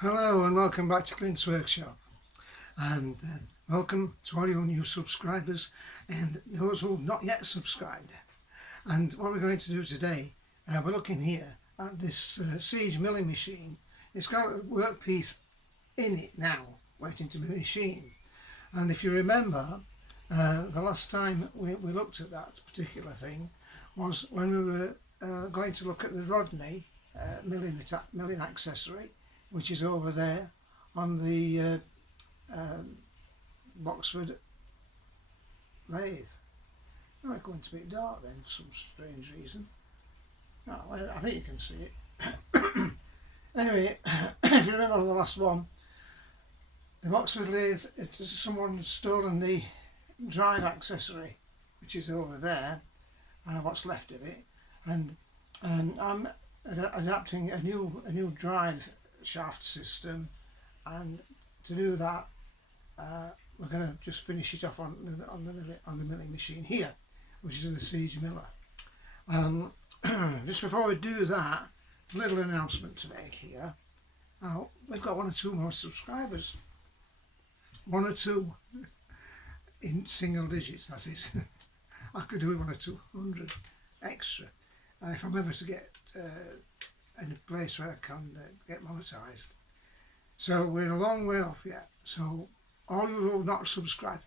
Hello and welcome back to Clint's Workshop, and welcome to all your new subscribers and those who have not yet subscribed. And what we're going to do today, we're looking here at this siege milling machine. It's got a workpiece in it now waiting to be machined, and if you remember, the last time we looked at that particular thing was when we were going to look at the Rodney milling accessory, which is over there on the Boxford lathe. Oh, it's going to be dark then for some strange reason. Oh, well, I think you can see it. Anyway, if you remember the last one, the Boxford lathe, someone had stolen the drive accessory, which is over there, what's left of it, and I'm adapting a new drive shaft system, and to do that we're going to just finish it off on the milling machine here, which is the siege miller. Just before we do that, a little announcement to make here. Now, we've got 1 or 2 more subscribers, 1 or 2 in single digits, that is. I could do 1 or 200 extra, and if I'm ever to get in a place where I can get monetised. So we're a long way off yet. So all you who have not subscribed,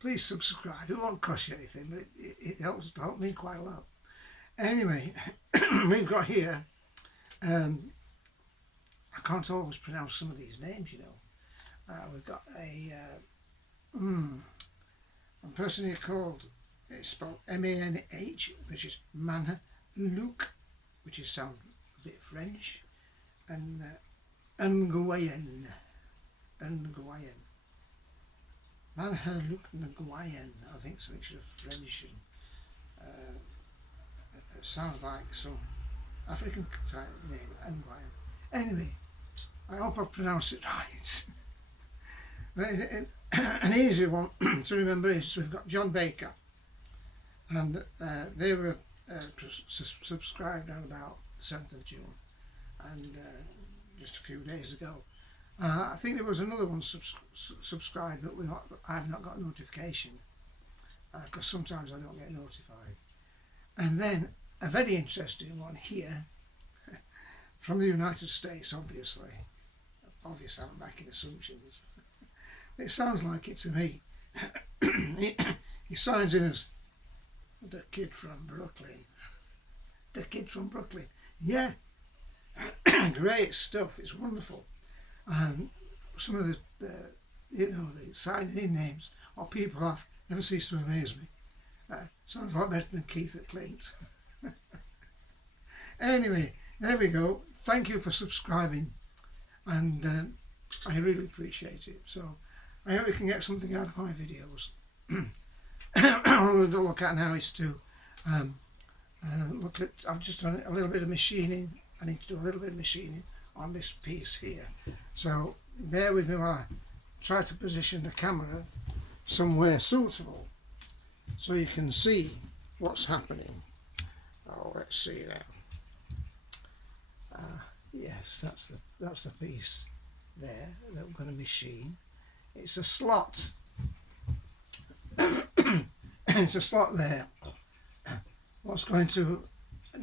please subscribe. It won't cost you anything, but it helps to help me quite a lot. Anyway, we've got here, I can't always pronounce some of these names, you know. We've got a person here called, it's spelled M-A-N-H, which is Manhaluk, which is sound a bit French, and Nguyen, Manhaluk Nguyen, I think it's a mixture of French and it sounds like some African type name, Nguyen. Anyway, I hope I've pronounced it right. An easier one to remember is we've got John Baker, and they were subscribed on about the 7th of June, and just a few days ago. I think there was another one subscribed, but I've not got a notification, because sometimes I don't get notified. And then a very interesting one here from the United States, obviously I'm making assumptions. It sounds like it to me. He signs in as the kid from Brooklyn. The kid from Brooklyn. Yeah. Great stuff. It's wonderful. Some of the signing in names or people have never ceased to amaze me. Sounds a lot better than Keith at Clint. Anyway, there we go. Thank you for subscribing, and I really appreciate it. So I hope you can get something out of my videos. What I'm going to look at now is to look at, I've just done a little bit of machining. I need to do a little bit of machining on this piece here. So bear with me while I try to position the camera somewhere suitable so you can see what's happening. Oh, let's see now. Yes, that's the piece there that I'm going to machine. It's a slot. It's a slot there. What's going to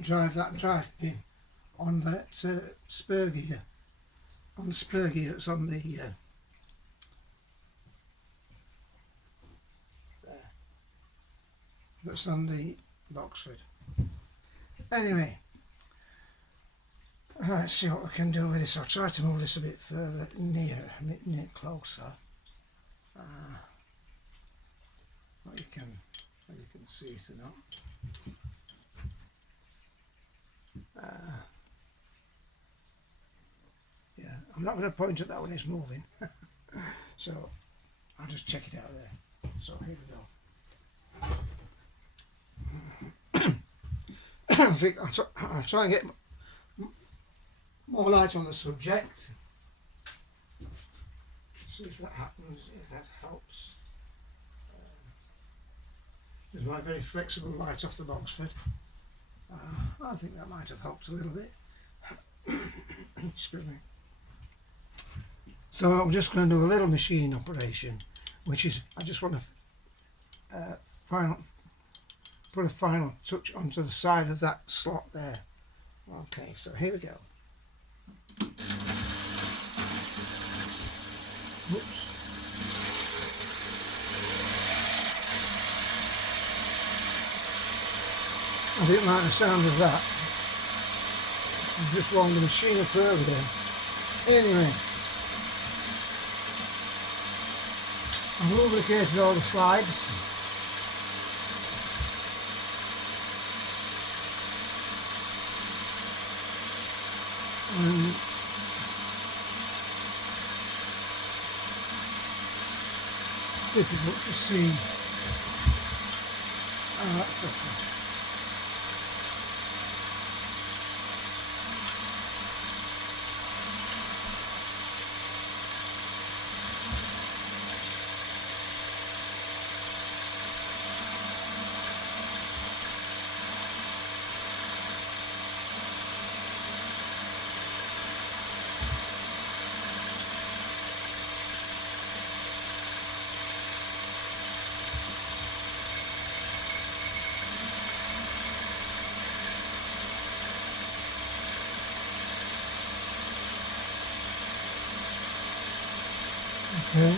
drive that drive pin on that spur gear, on the spur gear that's on the there. That's on the Boxford. Anyway, let's see what we can do with this. I'll try to move this a bit further near closer. What you can see it or not. Yeah, I'm not going to point at that when it's moving. So I'll just check it out there. So here we go. I think I'll try and get more light on the subject. See if that happens, if that helps. There's my very flexible light off the Boxford. I think that might have helped a little bit. Excuse me. So I'm just going to do a little machine operation, which is I just want to put a final touch onto the side of that slot there. Okay, so here we go. Whoops. I didn't like the sound of that. I just wound the machine up earlier. Anyway, I've lubricated all the slides. And it's difficult to see. Oh, that's better. Okay.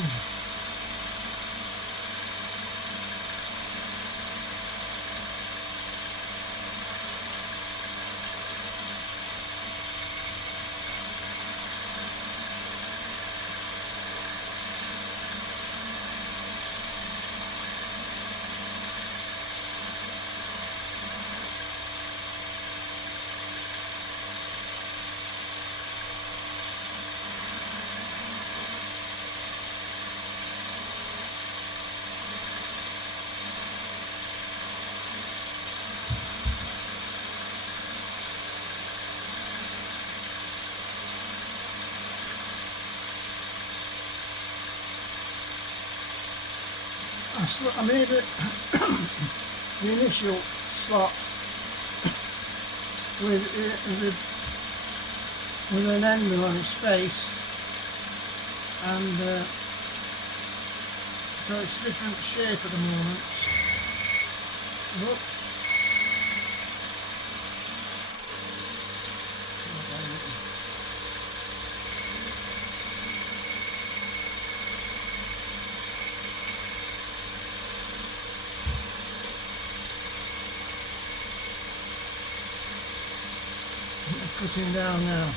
I made it the initial slot with an end mill on its face, and so it's a different shape at the moment. Whoops. Cutting down now,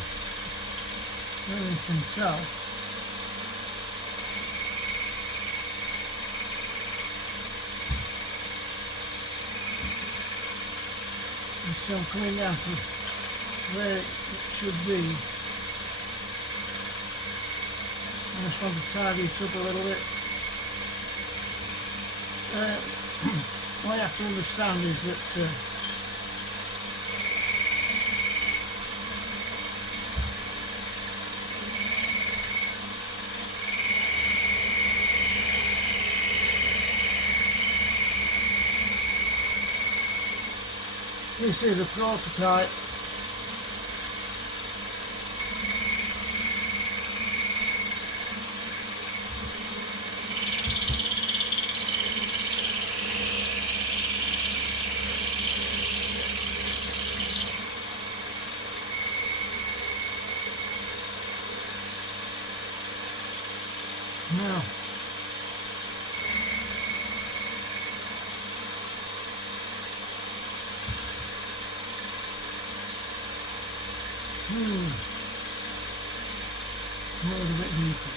there you can tell. And so I'm coming down to where it should be. I just want to tidy it up a little bit. What you have to understand is that this is a prototype. Now, more a bit deeper.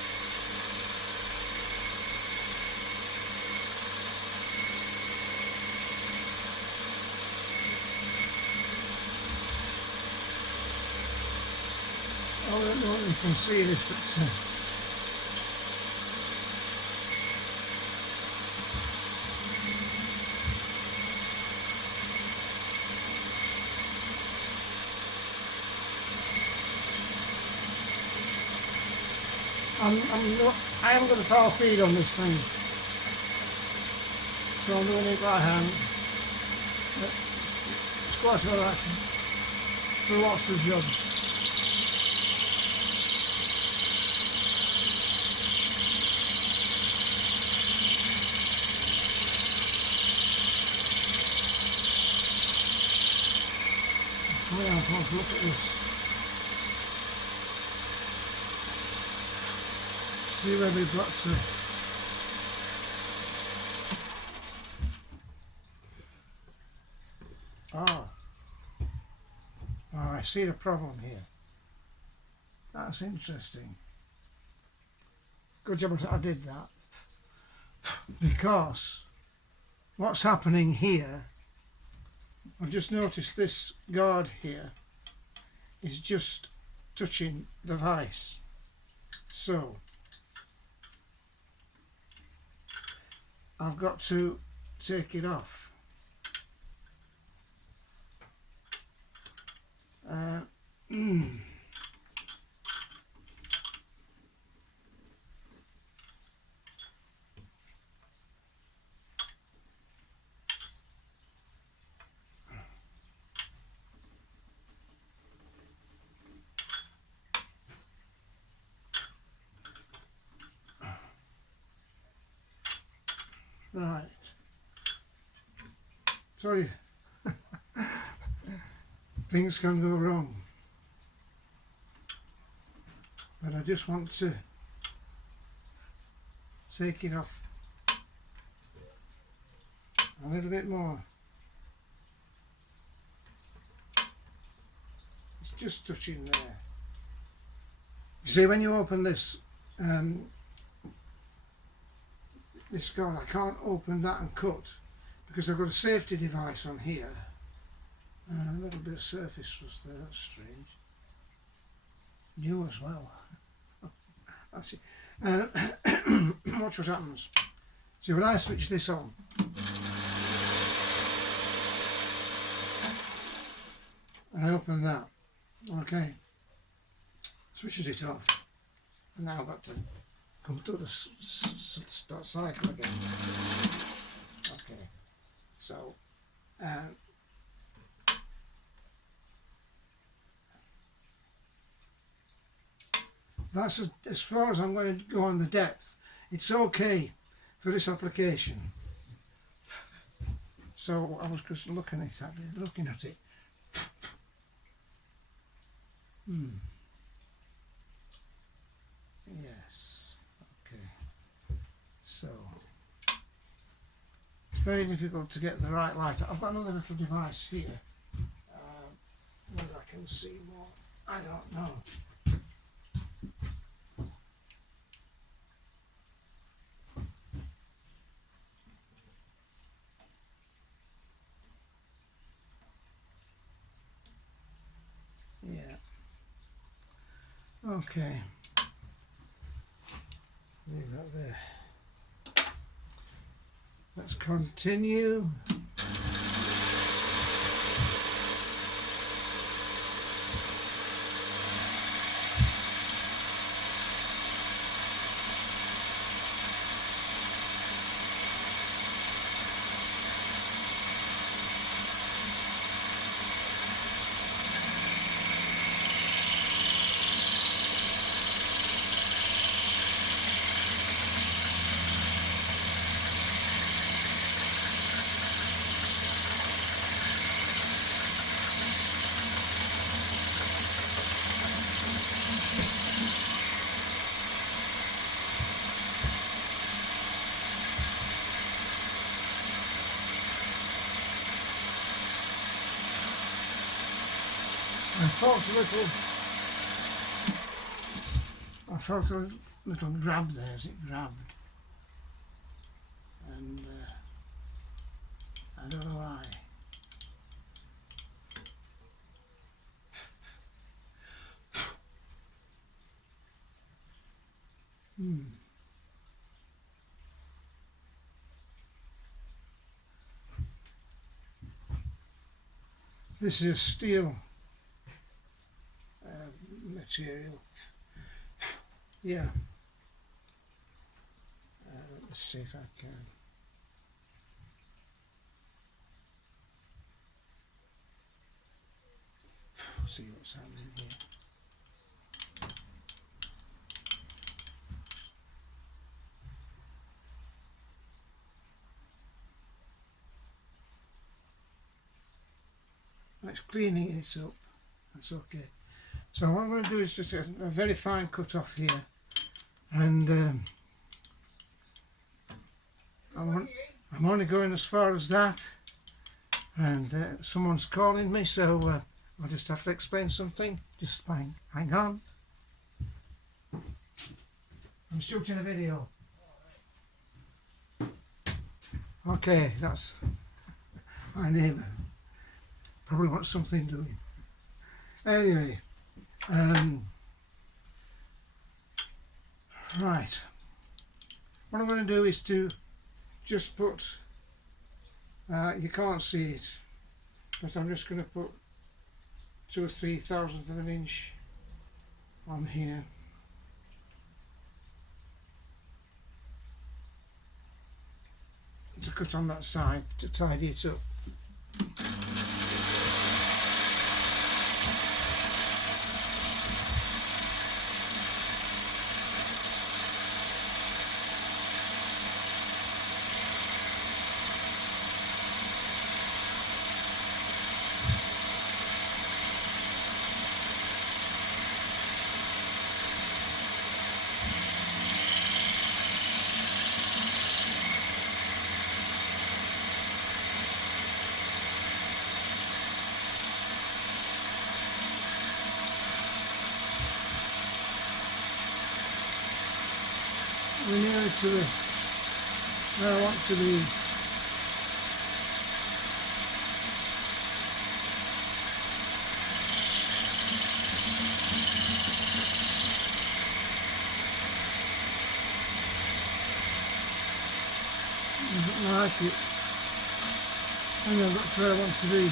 I don't know if you can see this, but I haven't got a power feed on this thing, so I'm doing it by hand. But it's quite alright for lots of jobs. see where we've got to. Oh, I see the problem here. That's interesting. Good job I did that. Because what's happening here, I've just noticed this guard here is just touching the vise. So I've got to take it off. Right. Sorry. Things can go wrong. But I just want to take it off a little bit more. It's just touching there. You see, when you open this this guard, I can't open that and cut because I've got a safety device on here. A little bit of surface rust there, that's strange. New as well. That's it. Watch what happens. See, when I switch this on, and I open that, okay, switches it off, and now I've got to come to the start cycle again. Okay, so that's as far as I'm going to go on the depth. It's okay for this application. So I was just looking at it. Yes. Okay. So it's very difficult to get the right light. I've got another little device here. Whether I can see more, I don't know. Yeah. Okay. Leave that there. Let's continue. I felt a little grab there as it grabbed, and I don't know why. This is steel material. Yeah. Let's see if I can. See what's happening here. It's cleaning it up. That's okay. So what I'm going to do is just a very fine cut off here, and I'm only going as far as that, and someone's calling me, so I'll just have to explain something. Just hang on. I'm shooting a video. Okay, that's my neighbour. Probably wants something doing. Anyway, right. What I'm going to do is to just put, you can't see it, but I'm just going to put 2 or 3 thousandths of an inch on here. To cut on that side to tidy it up. We're nearly to the where I want to be. Doesn't like it. And I've got to where I want to be.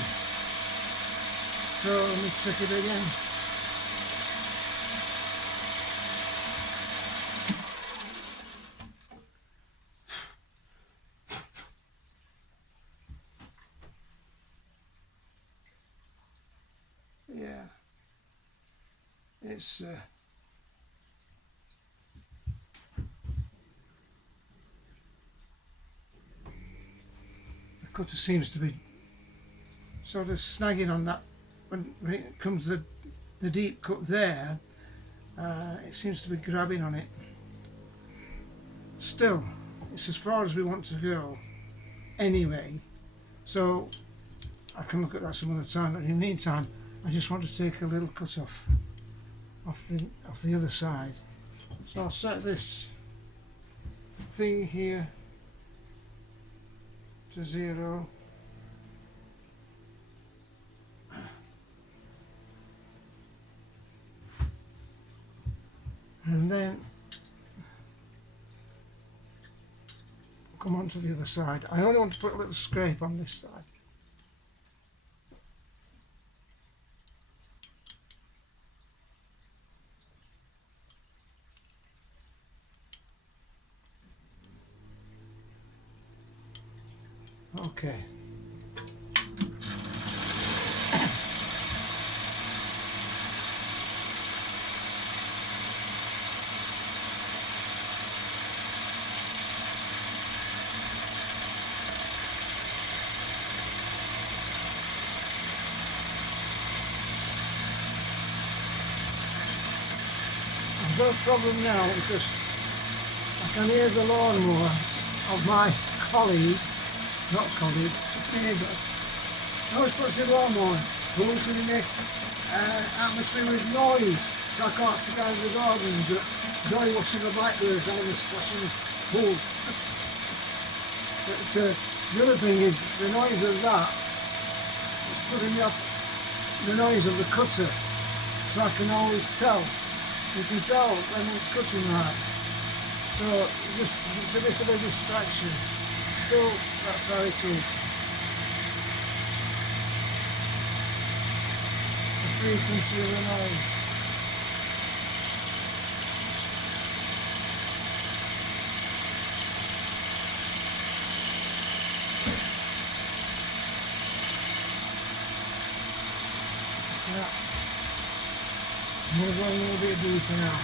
So let me check it again. Yeah, it's the cutter seems to be sort of snagging on that when it comes to the deep cut there. It seems to be grabbing on it. Still, it's as far as we want to go anyway, so I can look at that some other time. But in the meantime, I just want to take a little cut off the other side. So I'll set this thing here to 0. And then come on to the other side. I only want to put a little scrape on this side. Okay. I've got a problem now because I can hear the lawnmower of my colleague, not colleague, neighbour. He always puts the lawnmower polluting the atmosphere with noise, so I can't sit out of the garden and enjoy watching the blackbirds out the splashing the pool. But the other thing is the noise of that is putting me off the noise of the cutter, so I can always tell. You can tell when it's cutting right. So it's a bit of a distraction. Still, that's how it is. The frequency of the noise. Yeah. I'm going to go a little bit deeper now.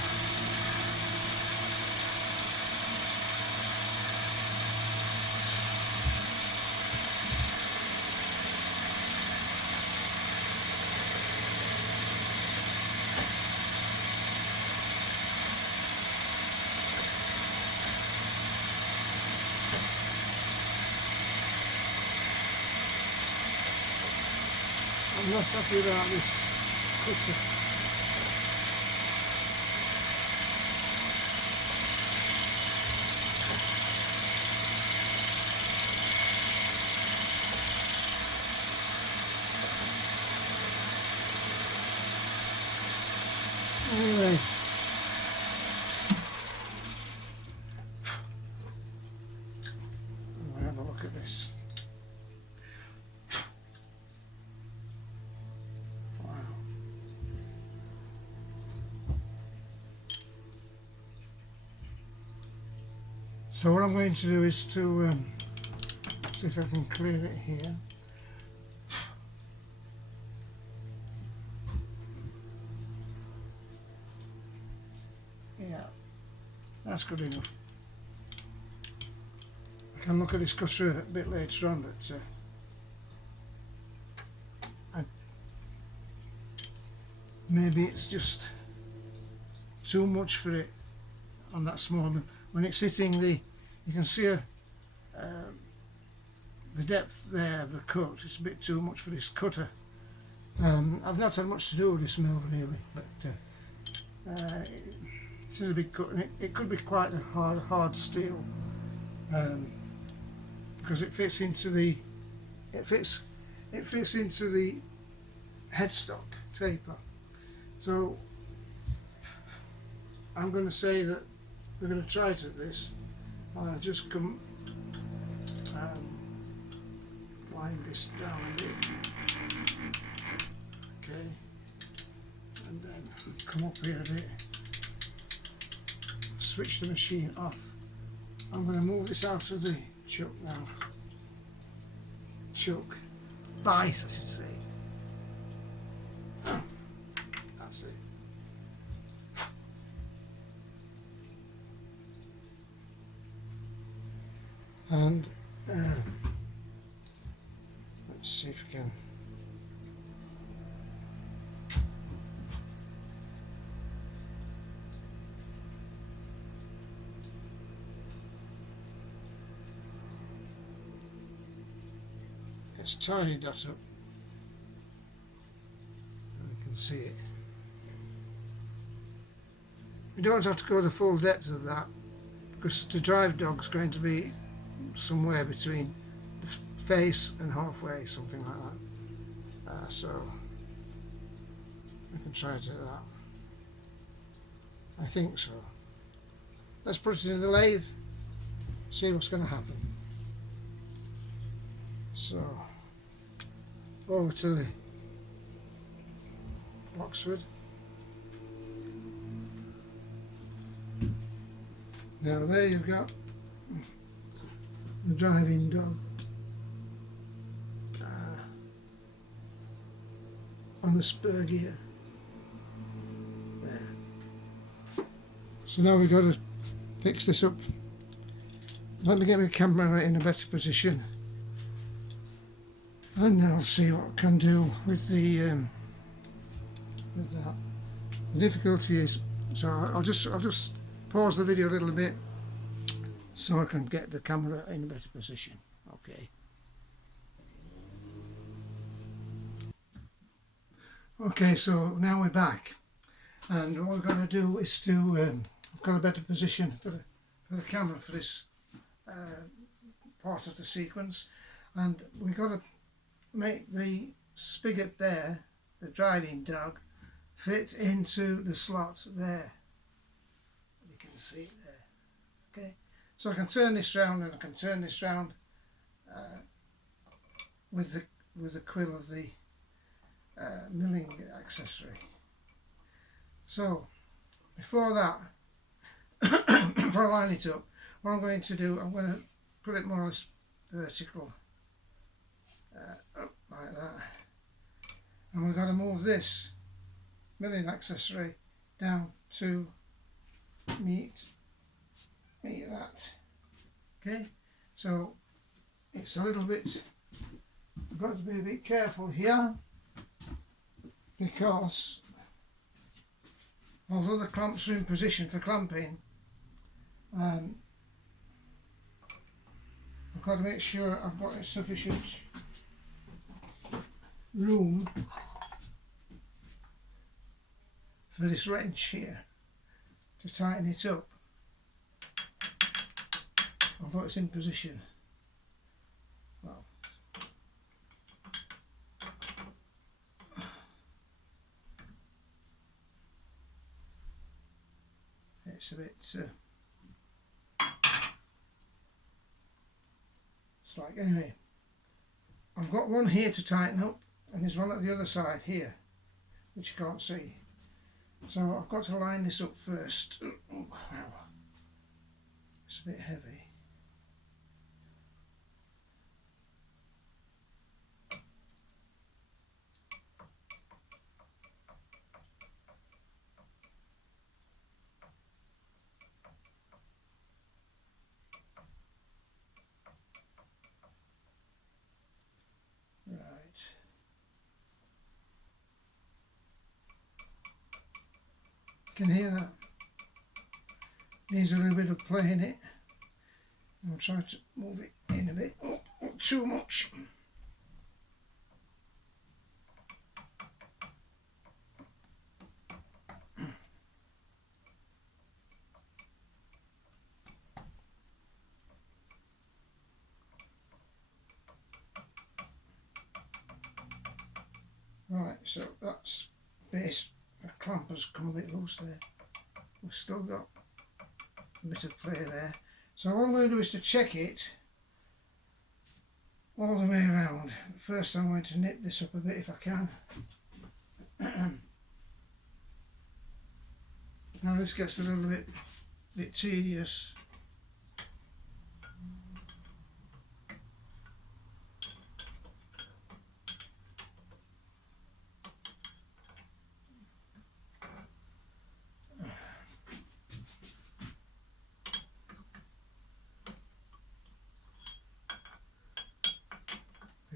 I'm not happy about this cutter. Anyway, we'll have a look at this. Wow. So what I'm going to do is to see if I can clear it here. Yeah, that's good enough. I can look at this cutter a bit later on, but maybe it's just too much for it on that small. When it's hitting the, you can see the depth there of the cut. It's a bit too much for this cutter. I've not had much to do with this mill really, but it is a big cut, and it could be quite a hard steel, because it fits into the into the headstock taper. So I'm going to say that we're going to try it at this. I'll just come wind this down a bit, okay, and then come up here a bit. Switch the machine off. I'm going to move this out of the chuck now. Chuck. Vice, I should say. That's it. And let's see if we can. Let's tidy that up. You can see it. You don't have to go the full depth of that, because the drive dog's going to be somewhere between the face and halfway, something like that. So I can try to do that. I think so. Let's put it in the lathe, see what's going to happen. So over to the Boxford. Now there you've got the driving dog on the spur gear there. So now we've got to fix this up. Let me get my camera in a better position, and then I'll see what I can do with the with that. The difficulty is, so I'll just pause the video a little bit so I can get the camera in a better position. Okay. Okay, so now we're back, and what we're going to do is to I've got a better position for the camera for this part of the sequence, and we've got to make the spigot there, the driving dog, fit into the slot there. You can see it there. Okay, so I can turn this round, and I can turn this round with the quill of the milling accessory. So before that, before I line it up, what I'm going to do, I'm going to put it more or less vertical, up like that, and we've got to move this milling accessory down to meet that. Okay, so it's a little bit, I've got to be a bit careful here, because although the clamps are in position for clamping, I've got to make sure I've got sufficient room for this wrench here to tighten it up, although it's in position. Well, it's a bit it's like, anyway, I've got one here to tighten up and there's one at the other side here which you can't see, so I've got to line this up first. Oh, wow, it's a bit heavy. Can hear that. Needs a little bit of play in it. I'll try to move it in a bit. Oh, not too much. Right, so that's base. The clamp has come a bit loose there. We've still got a bit of play there. So what I'm going to do is to check it all the way around. First I'm going to nip this up a bit if I can. Now this gets a little bit tedious.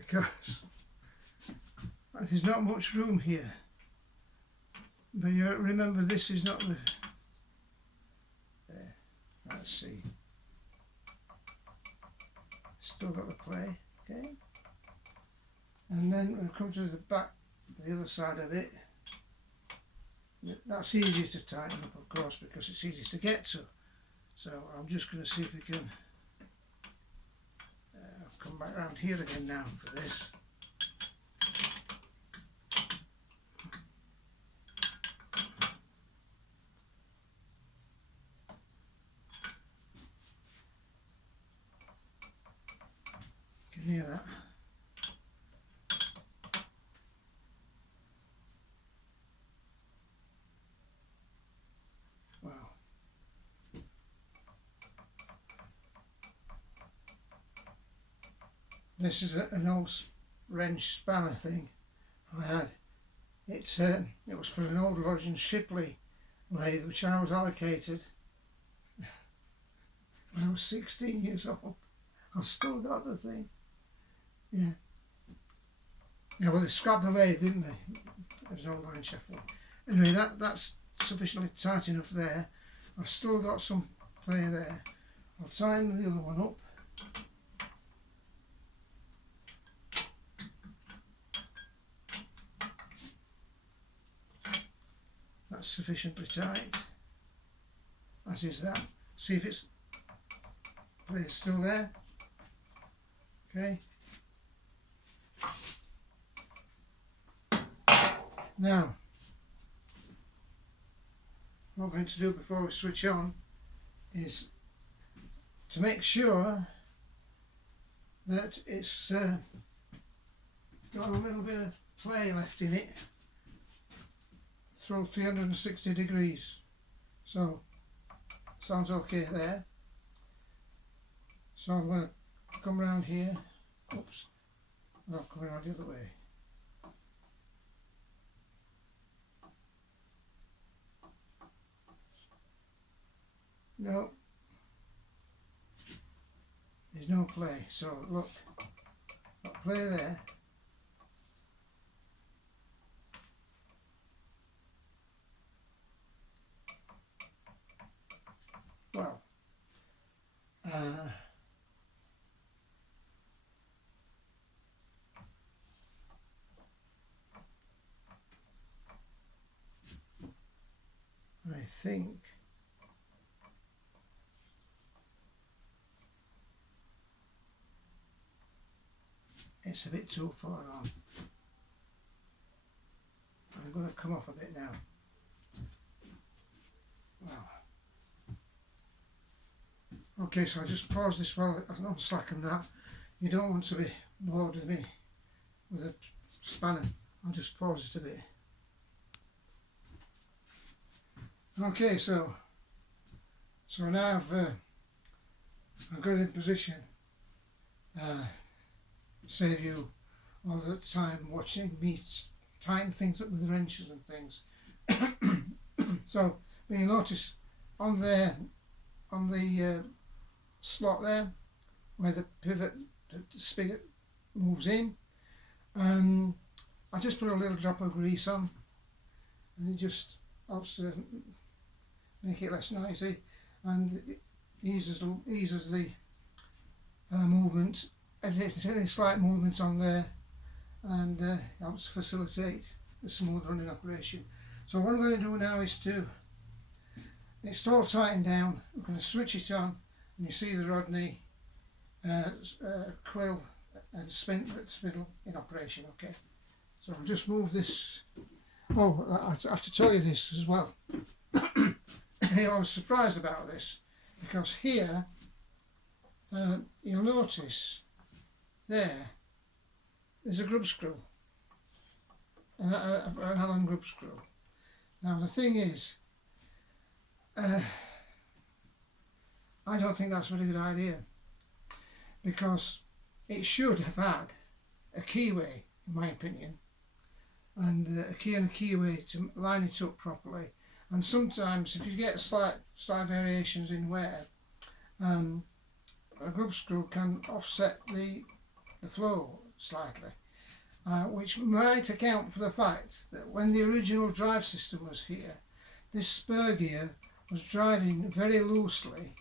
Because there's not much room here, but you remember this is not the there. Let's see, still got the play, okay, and then we'll come to the back, the other side of it. That's easy to tighten up, of course, because it's easy to get to, so I'm just going to see if we can come back around here again now for this. Can you hear that? Wow. This is an old wrench spanner thing I had. It was for an old Lodge and Shipley lathe which I was allocated when I was 16 years old. I've still got the thing. Yeah. Yeah, well they scrapped the lathe, didn't they? It was an old line shaft one. Anyway, that's sufficiently tight enough there. I've still got some play there. I'll tighten the other one up. That's sufficiently tight, as is that. See if it's still there. Okay. Now, what we're going to do before we switch on is to make sure that it's got a little bit of play left in it through 360 degrees. So, sounds okay there. So I'm going to come around here. Oops. No, come around the other way. No. There's no play. So look. Got play there. Well. I think it's a bit too far on. I'm going to come off a bit now. Wow. Okay, so I just pause this while I'm slacking that. You don't want to be bored with me with a spanner. I'll just pause it a bit. Okay, so now I've got it in position. Save you all the time watching me tighten things up with wrenches and things. So you notice on there, on the slot there, where the pivot, the spigot moves in, I just put a little drop of grease on, and it just helps to make it less noisy, and it eases the movement. Any slight movement on there, and helps facilitate the smooth running operation. So what I'm going to do now is it's all tightened down. I'm going to switch it on, and you see the Rodney quill and spindle in operation. Okay, so I'll just move this. Oh, I have to tell you this as well. I was surprised about this, because here you'll notice there's a grub screw, an Allen grub screw. Now the thing is, I don't think that's a very good idea, because it should have had a keyway, in my opinion, and a key and a keyway to line it up properly. And sometimes if you get slight variations in wear, a grub screw can offset the flow slightly, which might account for the fact that when the original drive system was here, this spur gear was driving very loosely,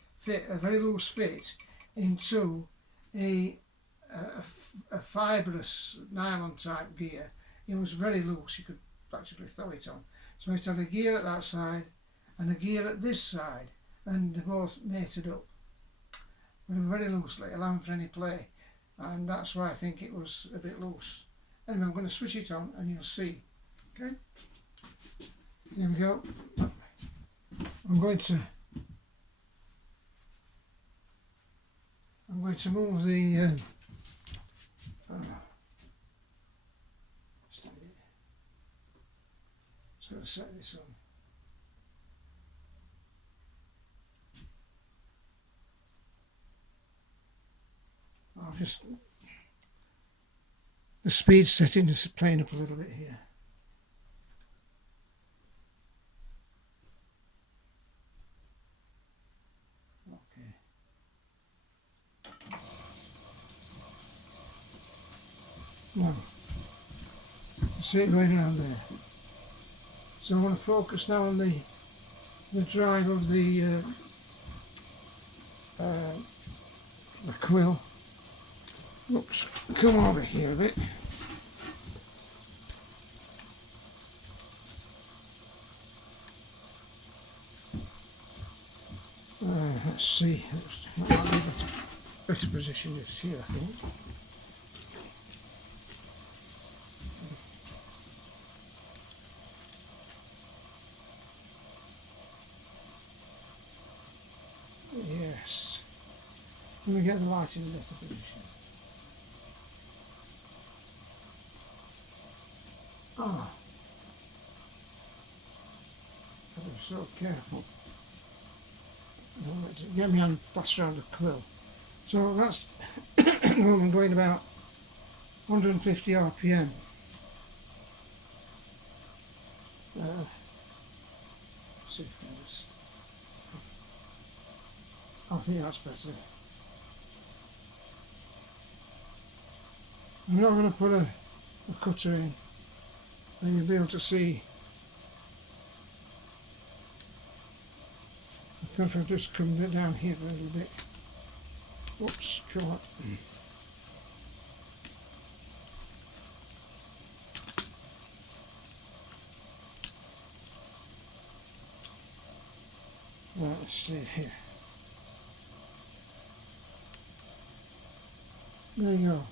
a very loose fit into a fibrous nylon type gear. It was very loose, you could practically throw it on. So it had a gear at that side and a gear at this side, and they both mated up, but very loosely, allowing for any play. And that's why I think it was a bit loose. Anyway, I'm going to switch it on and you'll see. Okay, here we go. I'm going to move the so I'll set this on. I'll just, the speed setting is playing up a little bit here. Okay. Now, see it going around there. So I want to focus now on the drive of the quill. Oops, come over here a bit. Let's see, that might be a better position just here, I think. Yes. Let me get the light in a better position. Ah, gotta be so careful. Get me on fast around the quill. So that's I'm going about 150 RPM. See if I can just, I think that's better. I'm not going to put a cutter in, and you'll be able to see. If I just come down here a little bit. Whoops, come on. Right, let's see here. There you go.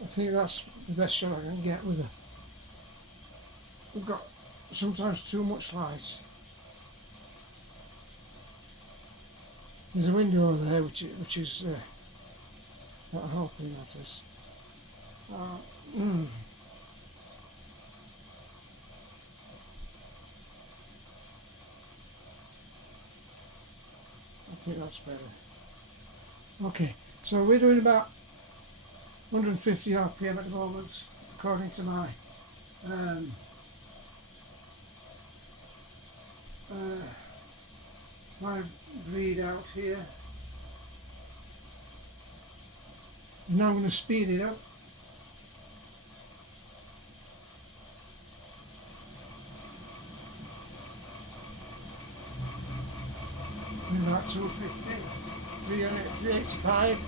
I think that's the best shot I can get with it. We've got sometimes too much light. There's a window over there which is not helping, that is. I think that's better. Okay, so we're doing about 150 RPM at the moment, according to my my readout here. Now I'm going to speed it up. About 250, 385.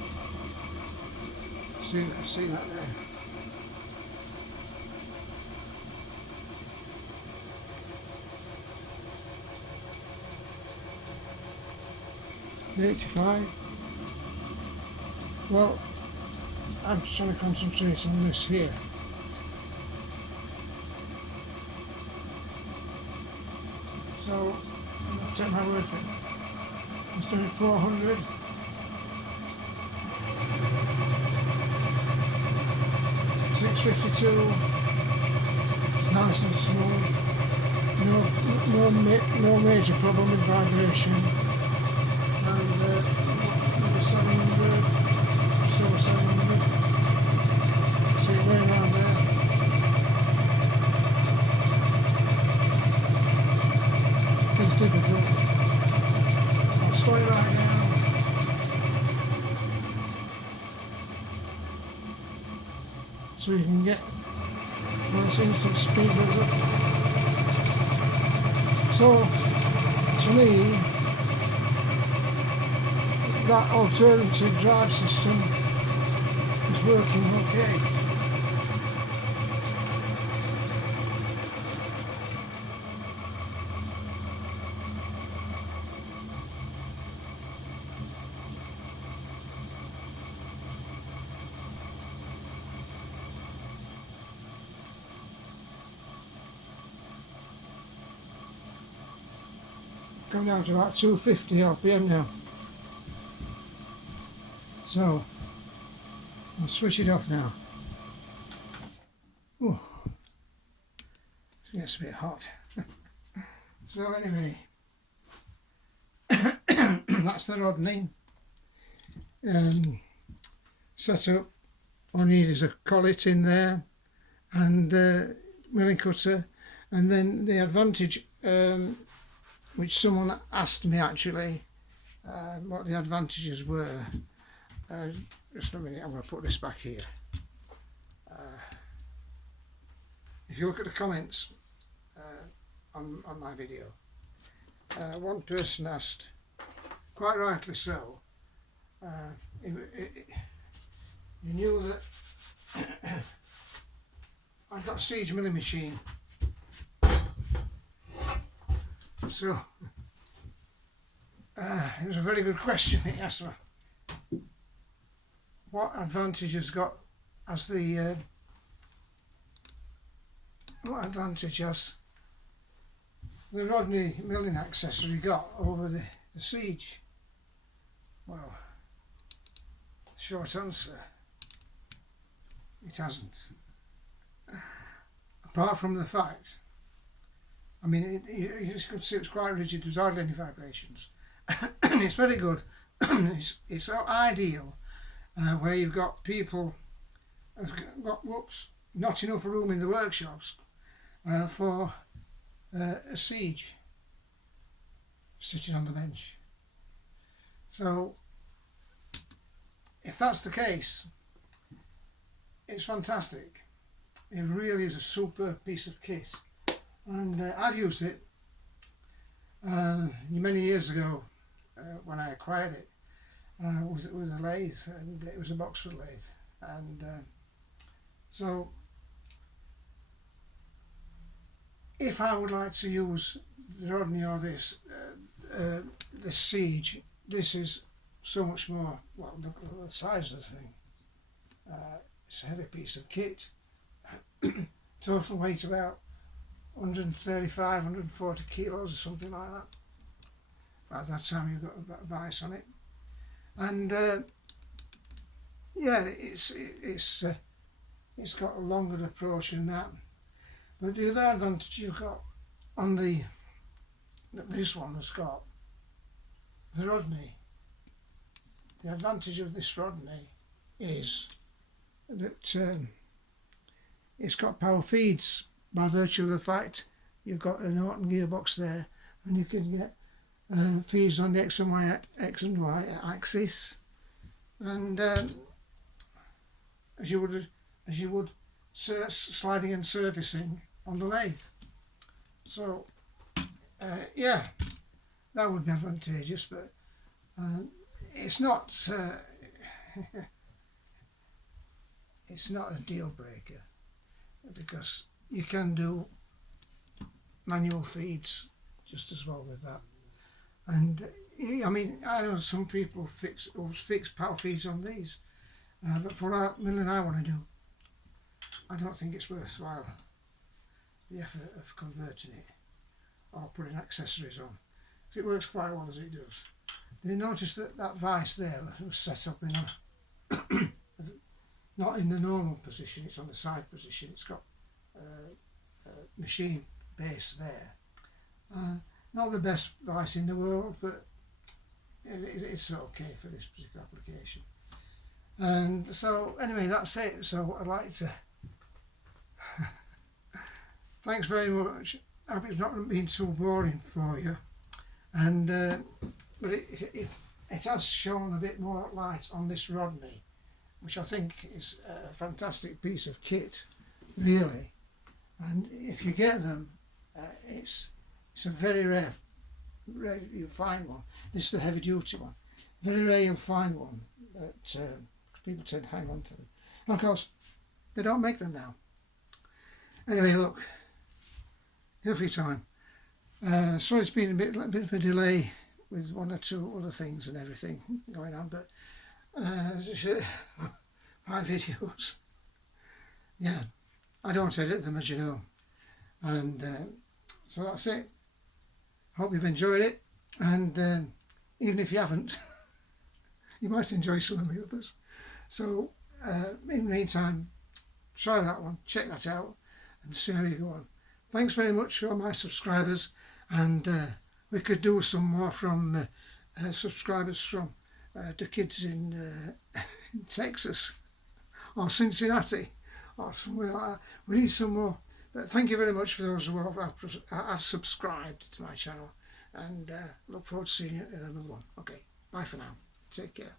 See that there. $385. Well, I'm just trying to concentrate on this here. So I'll take my word for it. It's doing 400. $652. It's nice and smooth. No major problem with vibration. And number 700. Still 700. See it going around there. It's difficult. Slow it right now. So you can get once instant speed goes up. So to me, that alternative drive system is working okay. Come down to about 250 RPM now. So I'll switch it off now. Ooh, it gets a bit hot. So anyway, that's the Rodney set up. All I need is a collet in there and milling cutter, and then the advantage which someone asked me actually what the advantages were. Just a minute, I'm going to put this back here. If you look at the comments on my video, one person asked, quite rightly so, you knew that I've got a siege milling machine. So, it was a very good question he asked me. What advantage has the Rodney Milling accessory got over the siege? Well, short answer, it hasn't. Apart from the fact, I mean, you just could see it's quite rigid, there's hardly any vibrations. It's very good. It's so ideal where you've got people who've got not enough room in the workshops for a siege sitting on the bench. So if that's the case, it's fantastic. It really is a super piece of kit, and I've used it many years ago when I acquired it with a lathe, and it was a Boxford lathe, and so if I would like to use the Rodney or this Siege, this is so much more, well, look at the size of the thing. It's a heavy piece of kit. Total weight about 135, 140 kilos or something like that. By that time you've got a vice on it. And yeah, it's got a longer approach than that. But the other advantage you've got on that this one has got, the Rodney, the advantage of this Rodney is that it's got power feeds by virtue of the fact you've got an Norton gearbox there, and you can get feeds on the X and Y axis, and as you would sliding and surfacing on the lathe. So yeah, that would be advantageous, but it's not it's not a deal breaker, because you can do manual feeds just as well with that. And I mean, I know some people fix power feeds on these, but for what milling I want to do, I don't think it's worthwhile the effort of converting it or putting accessories on, because it works quite well as it does. You notice that that vice there was set up in a not in the normal position, it's on the side position. It's got a machine base there. Not the best vice in the world, but it's okay for this particular application. And so anyway, that's it. So I'd like to thanks very much. I hope it's not been too boring for you, and but it has shown a bit more light on this Rodney, which I think is a fantastic piece of kit, really. And if you get them, it's a very rare you'll find one. This is the heavy duty one. Very rare you'll find one that people tend to hang on to them. And of course, they don't make them now. Anyway, look, enough of your time. So it's been a bit of a delay with one or two other things and everything going on, but my videos, yeah, I don't edit them, as you know, and so that's it. Hope you've enjoyed it, and even if you haven't, you might enjoy some of the others. So in the meantime, try that one, check that out, and see how you go on. Thanks very much for all my subscribers, and we could do some more from subscribers from the kids in Texas or Cincinnati or somewhere like that. We need some more. But thank you very much for those who have subscribed to my channel, and look forward to seeing you in another one. Okay, bye for now. Take care.